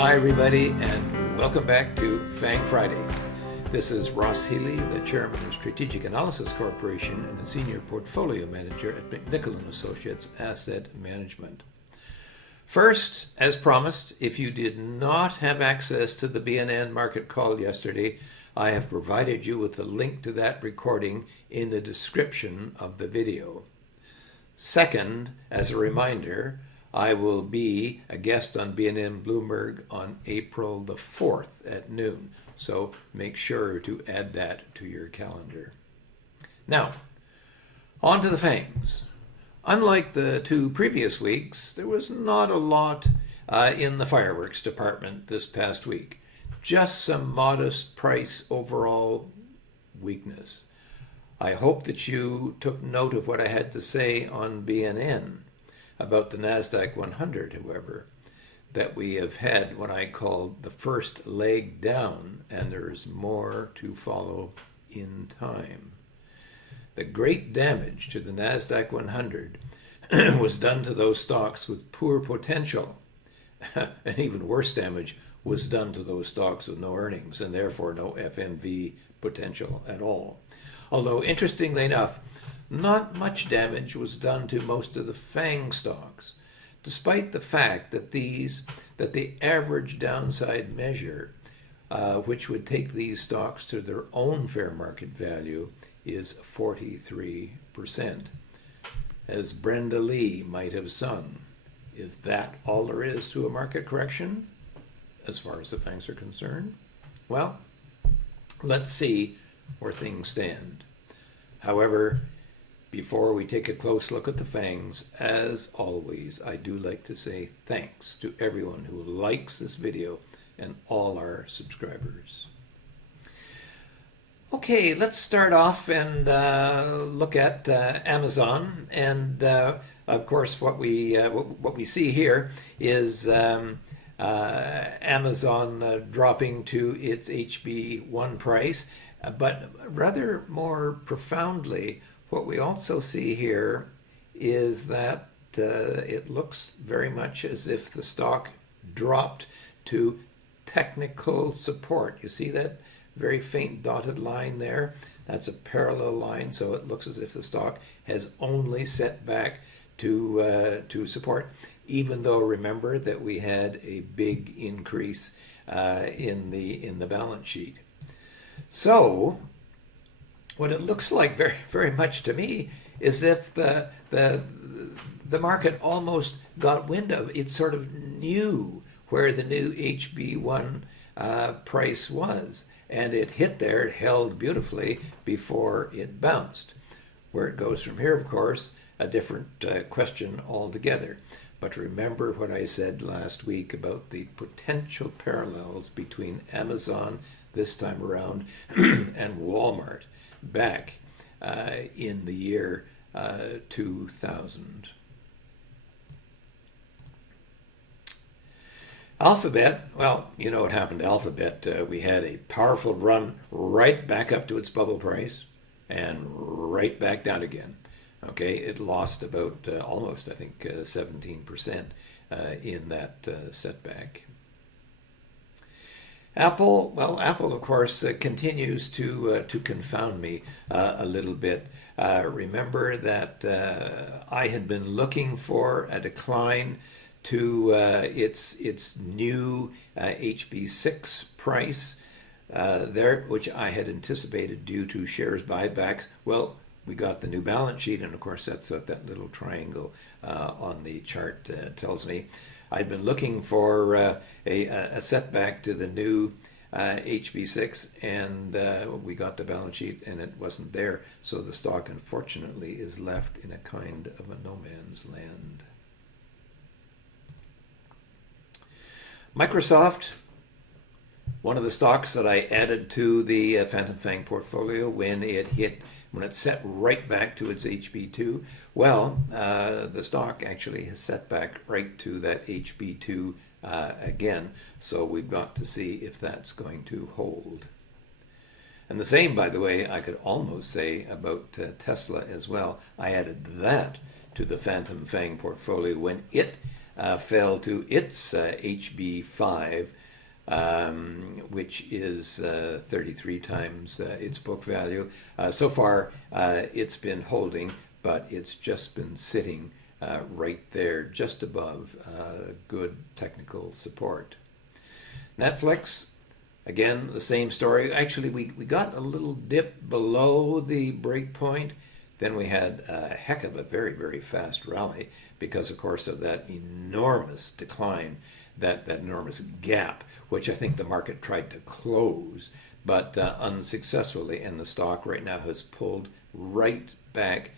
Hi everybody, and welcome back to FANG Friday. This is Ross Healy, the Chairman of Strategic Analysis Corporation and a Senior Portfolio Manager at McNichol & Associates Asset Management. First, as promised, if you did not have access to the BNN market call yesterday, I have provided you with the link to that recording in the description of the video. Second, as a reminder, I will be a guest on BNN Bloomberg on April the 4th at noon, so make sure to add that to your calendar. Now, on to the FANGs. Unlike the two previous weeks, there was not a lot in the fireworks department this past week. Just some modest price overall weakness. I hope that you took note of what I had to say on BNN about the NASDAQ 100, however, that we have had what I called the first leg down, and there is more to follow in time. The great damage to the NASDAQ 100 was done to those stocks with poor potential, and even worse damage was done to those stocks with no earnings and therefore no FMV potential at all. Although, interestingly enough, not much damage was done to most of the FANG stocks, despite the fact that the average downside measure, which would take these stocks to their own fair market value, is 43%. As Brenda Lee might have sung, is that all there is to a market correction, as far as the FANGs are concerned? Well, let's see where things stand. However, before we take a close look at the FANGs, as always, I do like to say thanks to everyone who likes this video and all our subscribers. Okay, let's start off and look at Amazon. And of course, what we see here is Amazon dropping to its HB1 price, but rather more profoundly, what we also see here is that it looks very much as if the stock dropped to technical support. You see that very faint dotted line there? That's a parallel line, so it looks as if the stock has only set back to support, even though remember that we had a big increase in the balance sheet. So what it looks like very, very much to me is if the market almost got wind of it, sort of knew where the new HB1 price was, and it hit there, it held beautifully before it bounced. Where it goes from here, of course, a different question altogether. But remember what I said last week about the potential parallels between Amazon this time around and Walmart back in the year 2000. Alphabet, well, you know what happened to Alphabet. We had a powerful run right back up to its bubble price and right back down again. Okay, it lost about almost, I think, 17% in that setback. Apple, well, Apple, of course, continues to confound me a little bit. Remember that I had been looking for a decline to its new HB6 price there, which I had anticipated due to shares buybacks. Well, we got the new balance sheet, and of course that's what that little triangle on the chart tells me. I'd been looking for a setback to the new HB6, and we got the balance sheet, and it wasn't there. So the stock, unfortunately, is left in a kind of a no man's land. Microsoft, one of the stocks that I added to the Phantom FANG portfolio when it set right back to its HB2. Well, the stock actually has set back right to that HB2 again, so we've got to see if that's going to hold. And the same, by the way, I could almost say about Tesla as well. I added that to the Phantom FANG portfolio when it fell to its HB5, which is 33 times its book value. So far, it's been holding, but it's just been sitting right there, just above good technical support. Netflix, again, the same story. Actually, we got a little dip below the break point. Then we had a heck of a very, very fast rally because, of course, of that enormous decline, that enormous gap, which I think the market tried to close, but unsuccessfully. And the stock right now has pulled right back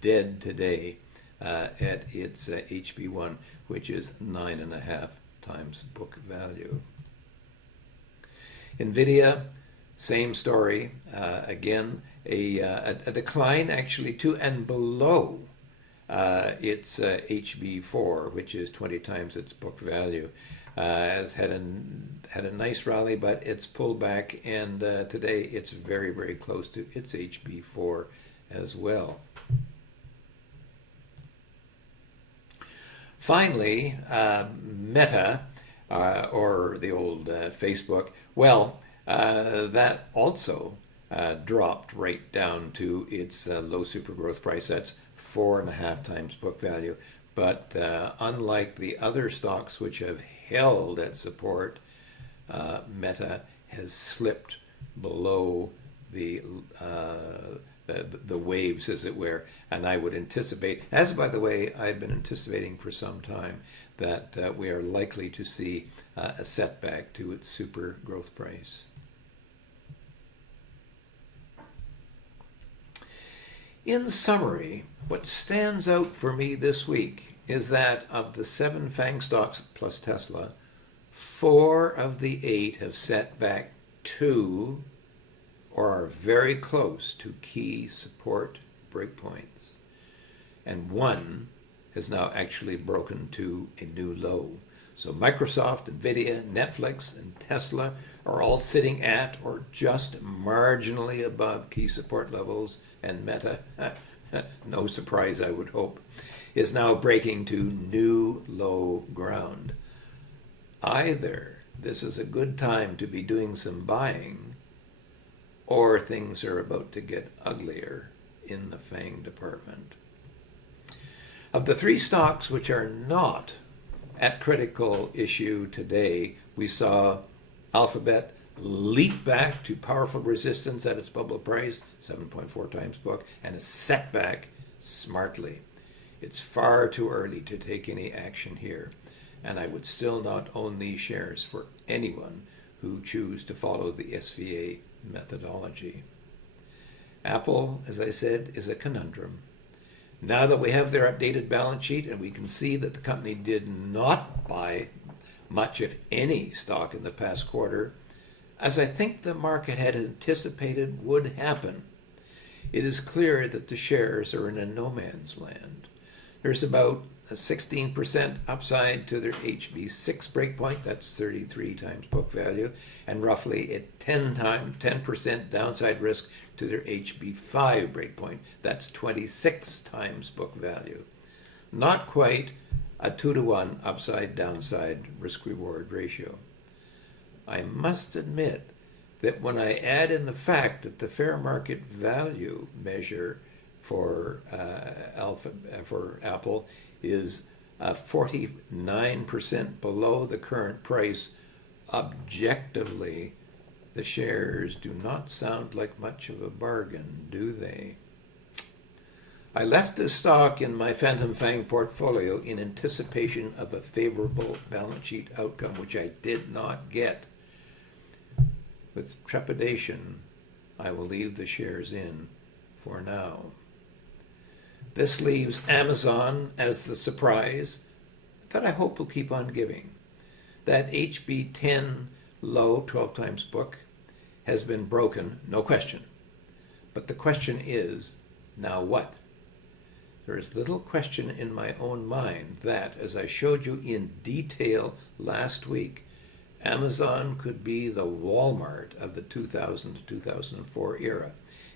dead today at its HB1, which is 9.5 times book value. NVIDIA, same story. Again, a decline actually to and below its HB4, which is 20 times its book value. Has had a nice rally, but it's pulled back, and today it's very, very close to its HB4 as well. Finally, Meta, or the old Facebook, well, that also dropped right down to its low super growth price. That's 4.5 times book value. But unlike the other stocks which have held at support, Meta has slipped below the waves, as it were. And I would anticipate, as by the way, I've been anticipating for some time, that we are likely to see a setback to its super growth price. In summary, what stands out for me this week is that of the 7 FANG stocks plus Tesla, 4 of the 8 have set back to or are very close to key support breakpoints. And 1 has now actually broken to a new low. So Microsoft, NVIDIA, Netflix, and Tesla are all sitting at or just marginally above key support levels, and Meta, no surprise I would hope, is now breaking to new low ground. Either this is a good time to be doing some buying, or things are about to get uglier in the FANG department. Of the 3 stocks which are not at critical issue today, we saw Alphabet leap back to powerful resistance at its bubble price, 7.4 times book, and a setback smartly. It's far too early to take any action here, and I would still not own these shares for anyone who choose to follow the SVA methodology. Apple, as I said, is a conundrum. Now that we have their updated balance sheet and we can see that the company did not buy much, if any, stock in the past quarter, as I think the market had anticipated would happen, it is clear that the shares are in a no man's land. There's about a 16% upside to their HB6 breakpoint, that's 33 times book value, and roughly a 10% downside risk to their HB5 breakpoint, that's 26 times book value. Not quite a 2-to-1 upside-downside risk-reward ratio. I must admit that when I add in the fact that the fair market value measure for Apple is 49% below the current price, objectively, the shares do not sound like much of a bargain, do they? I left this stock in my Phantom FANG portfolio in anticipation of a favorable balance sheet outcome, which I did not get. With trepidation, I will leave the shares in for now. This leaves Amazon as the surprise that I hope will keep on giving. That HB10 low, 12 times book, has been broken, no question. But the question is, now what? There is little question in my own mind that, as I showed you in detail last week, Amazon could be the Walmart of the 2000 to 2004 era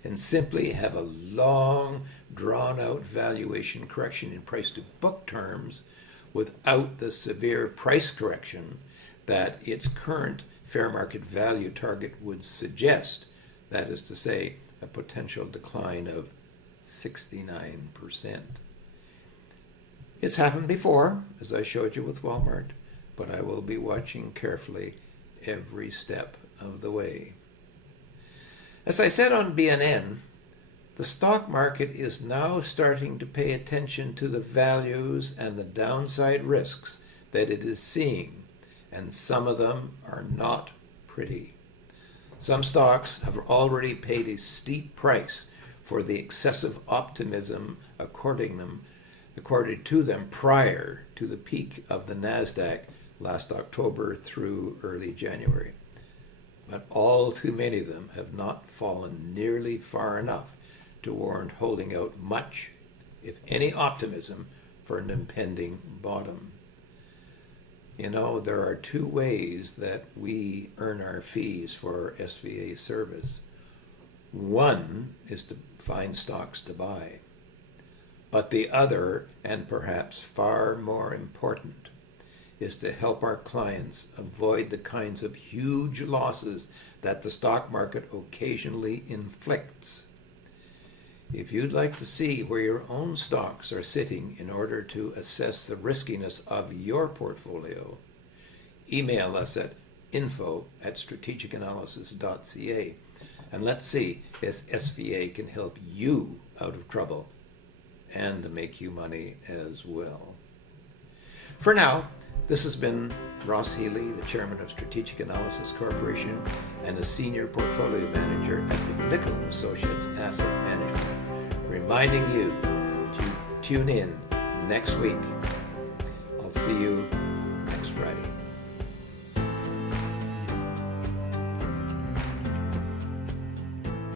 and simply have a long, drawn-out valuation correction in price-to-book terms, without the severe price correction that its current fair market value target would suggest. That is to say, a potential decline of 69%. It's happened before, as I showed you with Walmart, but I will be watching carefully every step of the way. As I said on BNN, the stock market is now starting to pay attention to the values and the downside risks that it is seeing, and some of them are not pretty. Some stocks have already paid a steep price for the excessive optimism accorded to them prior to the peak of the NASDAQ last October through early January. But all too many of them have not fallen nearly far enough to warrant holding out much, if any, optimism for an impending bottom. You know, there are two ways that we earn our fees for SVA service. One is to find stocks to buy. But the other, and perhaps far more important, is to help our clients avoid the kinds of huge losses that the stock market occasionally inflicts. If you'd like to see where your own stocks are sitting in order to assess the riskiness of your portfolio, email us at info@strategicanalysis.ca, and let's see if SVA can help you out of trouble and to make you money as well. For now, this has been Ross Healy, the chairman of Strategic Analysis Corporation and a senior portfolio manager at McNichol & Associates Asset Management, reminding you to tune in next week. I'll see you next Friday.